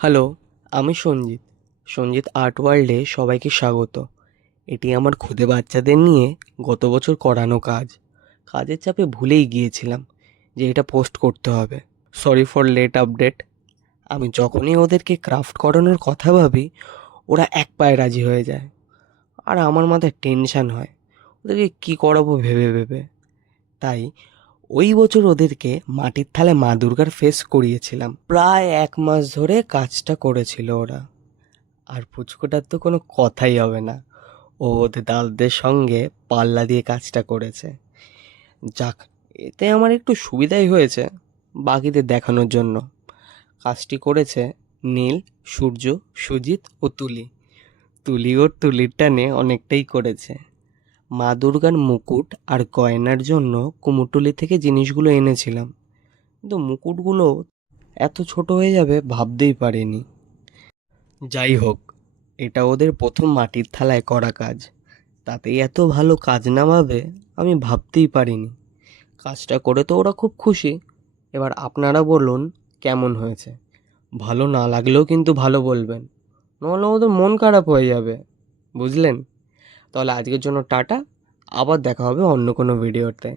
Hello, আমি Sanjit art ওয়ার্ল্ডে সবাইকে স্বাগত। এটি আমার খুদে বাচ্চাদের নিয়ে গত বছর করানো কাজ। কাজের চাপে ভুলেই গিয়েছিলাম যে এটা পোস্ট করতে হবে। Sorry for late update. আমি যখনই ওদেরকে ক্রাফট করানোর কথা ভাবি, ওরা এক পায়ে রাজি হয়ে যায়। আর আমার মাথায় টেনশন হয় ওদেরকে কী করাবো ভেবে ভেবে। তাই ওই বছর ওদেরকে মাটির থালায় মা দুর্গার ফেস করিয়েছিলাম। প্রায় 1 মাস ধরে কাজটা করেছিল ওরা। আর পুচকুটার তো কোনো কথাই হবে না, ও ওদের দাদাদের সঙ্গে পাল্লা দিয়ে কাজটা করেছে। যাক, এতে আমার একটু সুবিধাই হয়েছে বাকিদের দেখানোর জন্য। কাজটি করেছে নীল, সূর্য, সুজিত ও তুলি। তুলি ওর তুলির টানে অনেকটাই করেছে। মা দুর্গার মুকুট আর গয়নার জন্য কুমোরটুলি থেকে জিনিসগুলো এনেছিলাম, কিন্তু মুকুটগুলো এত ছোট হয়ে যাবে ভাবতেই পারিনি। যাই হোক, এটা ওদের প্রথম মাটির থালায় করা কাজ, তাতেই এত ভালো কাজ নামাবে আমি ভাবতেই পারিনি। কাজটা করে তো ওরা খুব খুশি। এবার আপনারা বলুন কেমন হয়েছে। ভালো না লাগলেও কিন্তু ভালো বলবেন, নাহলে ওদের মন খারাপ হয়ে যাবে, বুঝলেন? তাহলে আজকের জন্য টাটা, আবার দেখা হবে অন্য কোনো ভিডিওতে।